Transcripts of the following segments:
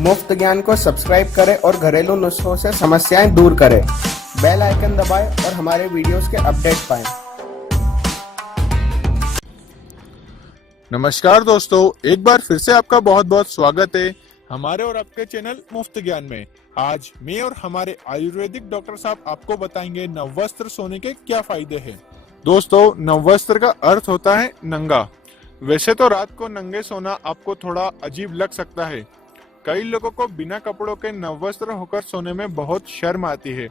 मुफ्त ज्ञान को सब्सक्राइब करें और घरेलू नुस्खों से समस्याएं दूर करें। बेल आइकन दबाएं और हमारे वीडियोस के अपडेट पाएं। नमस्कार दोस्तों, एक बार फिर से आपका बहुत बहुत स्वागत है हमारे और आपके चैनल मुफ्त ज्ञान में। आज मैं और हमारे आयुर्वेदिक डॉक्टर साहब आपको बताएंगे नववस्त्र सोने के क्या फायदे हैं। दोस्तों, नववस्त्र का अर्थ होता है नंगा। वैसे तो रात को नंगे सोना आपको थोड़ा अजीब लग सकता है। कई लोगों को बिना कपड़ों के नववस्त्र होकर सोने में बहुत शर्म आती है।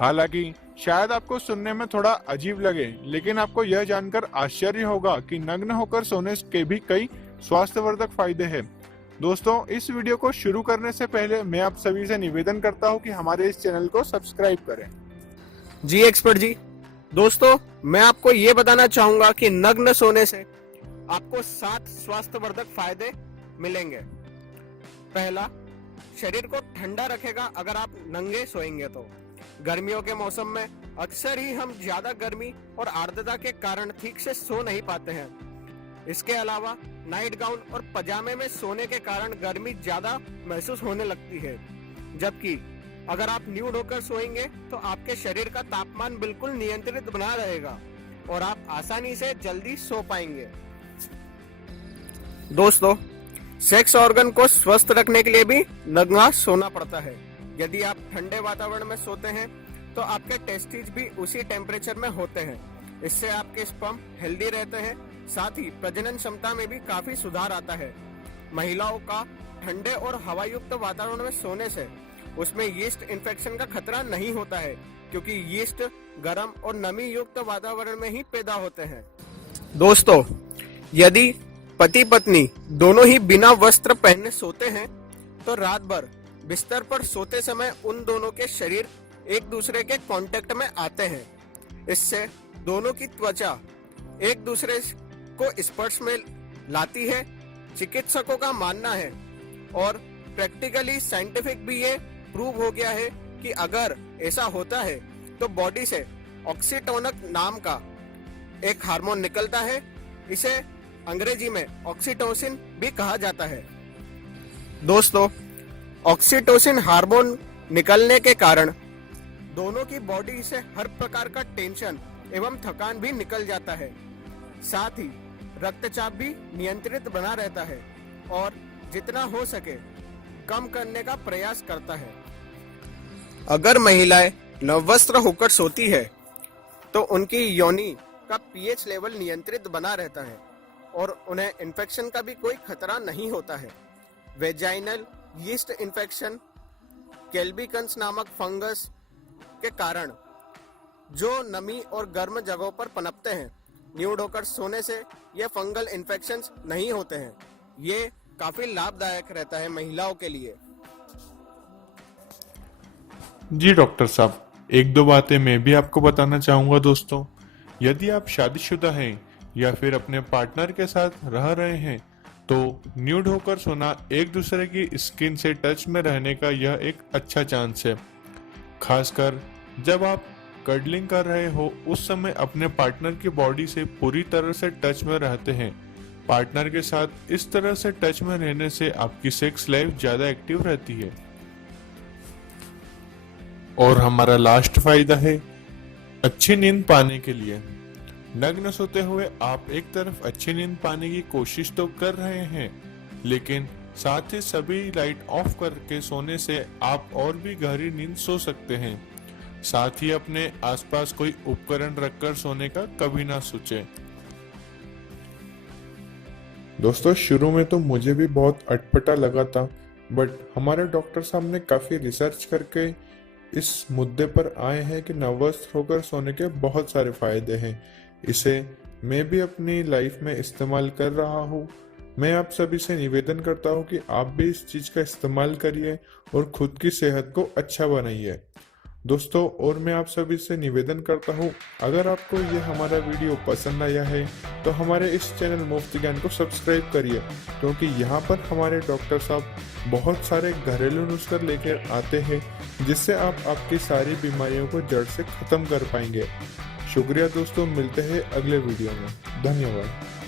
हालांकि शायद आपको सुनने में थोड़ा अजीब लगे, लेकिन आपको यह जानकर आश्चर्य होगा कि नग्न होकर सोने के भी कई स्वास्थ्यवर्धक फायदे हैं। दोस्तों, इस वीडियो को शुरू करने से पहले मैं आप सभी से निवेदन करता हूं कि हमारे इस चैनल को सब्सक्राइब करें। जी एक्सपर्ट जी, दोस्तों मैं आपको ये बताना चाहूंगा कि नग्न सोने से आपको 7 स्वास्थ्यवर्धक फायदे मिलेंगे। पहला, शरीर को ठंडा रखेगा अगर आप नंगे सोएंगे तो। गर्मियों के मौसम में अक्सर ही हम ज्यादा गर्मी और आर्द्रता के कारण ठीक से सो नहीं पाते हैं। इसके अलावा नाइट गाउन और पजामे में सोने के कारण गर्मी ज्यादा महसूस होने लगती है, जबकि अगर आप न्यूड होकर सोएंगे तो आपके शरीर का तापमान बिल्कुल नियंत्रित बना रहेगा और आप आसानी से जल्दी सो पाएंगे। दोस्तों, सेक्स ऑर्गन को स्वस्थ रखने के लिए भी नंगा सोना पड़ता है। यदि आप ठंडे वातावरण में सोते हैं तो आपके टेस्टिस भी उसी टेम्परेचर में होते हैं। इससे आपके स्पर्म हेल्दी रहते हैं, साथ ही प्रजनन क्षमता में भी काफी सुधार आता है। महिलाओं का ठंडे और हवायुक्त वातावरण में सोने से उसमें यीस्ट इन्फेक्शन का खतरा नहीं होता है, क्योंकि यीस्ट गर्म और नमी युक्त वातावरण में ही पैदा होते हैं। दोस्तों, यदि पति पत्नी दोनों ही बिना वस्त्र पहने सोते हैं तो रात भर बिस्तर पर सोते समय उन दोनों के शरीर एक दूसरे के कांटेक्ट में आते हैं। इससे दोनों की त्वचा एक दूसरे को स्पर्श में लाती है। चिकित्सकों का मानना है और प्रैक्टिकली साइंटिफिक भी ये प्रूव हो गया है कि अगर ऐसा होता है तो बॉडी से ऑक्सीटोसिन नाम का एक हार्मोन निकलता है। इसे अंग्रेजी में ऑक्सीटोसिन भी कहा जाता है। दोस्तों, ऑक्सीटोसिन हार्मोन निकलने के कारण दोनों की बॉडी से हर प्रकार का टेंशन एवं थकान भी निकल जाता है। साथ ही रक्तचाप भी नियंत्रित बना रहता है और जितना हो सके कम करने का प्रयास करता है। अगर महिलाएं नववस्त्र होकर सोती है तो उनकी योनि का पीएच लेवल नियंत्रित बना रहता है और उन्हें इन्फेक्शन का भी कोई खतरा नहीं होता है। वेजाइनल यीस्ट इन्फेक्शन, कैल्बिकन्स नामक फंगस के कारण जो नमी और गर्म जगहों पर पनपते हैं, न्यूड होकर सोने से ये फंगल इन्फेक्शंस नहीं होते हैं। ये काफी लाभदायक रहता है महिलाओं के लिए। जी डॉक्टर साहब, एक दो बातें मैं भी आपको बताना चाहूंगा। दोस्तों, यदि आप शादीशुदा हैं या फिर अपने पार्टनर के साथ रह रहे हैं तो न्यूड होकर सोना एक दूसरे की स्किन से टच में रहने का यह एक अच्छा चांस है। खासकर जब आप कडलिंग कर रहे हो, उस समय अपने पार्टनर की बॉडी से पूरी तरह से टच में रहते हैं। पार्टनर के साथ इस तरह से टच में रहने से आपकी सेक्स लाइफ ज्यादा एक्टिव रहती है। और हमारा लास्ट फायदा है अच्छी नींद पाने के लिए। नग्न सोते हुए आप एक तरफ अच्छी नींद पाने की कोशिश तो कर रहे हैं, लेकिन साथ ही सभी लाइट ऑफ करके सोने से आप और भी गहरी नींद सो सकते हैं। साथ ही अपने आसपास कोई उपकरण रखकर सोने का कभी ना सोचें। दोस्तों, शुरू में तो मुझे भी बहुत अटपटा लगा था, बट हमारे डॉक्टर साहब ने काफी रिसर्च करके इस मुद्दे पर आए हैं कि नववस्त्र होकर सोने के बहुत सारे फायदे हैं। इसे मैं भी अपनी लाइफ में इस्तेमाल कर रहा हूँ। मैं आप सभी से निवेदन करता हूँ कि आप भी इस चीज का इस्तेमाल करिए और खुद की सेहत को अच्छा बनाइए। दोस्तों, और मैं आप सभी से निवेदन करता हूँ, अगर आपको यह हमारा वीडियो पसंद आया है तो हमारे इस चैनल मुफ्त ज्ञान को सब्सक्राइब करिए, क्योंकि यहाँ पर हमारे डॉक्टर साहब बहुत सारे घरेलू नुस्खे लेकर आते हैं जिससे आप आपकी सारी बीमारियों को जड़ से खत्म कर पाएंगे। शुक्रिया दोस्तों, मिलते हैं अगले वीडियो में। धन्यवाद।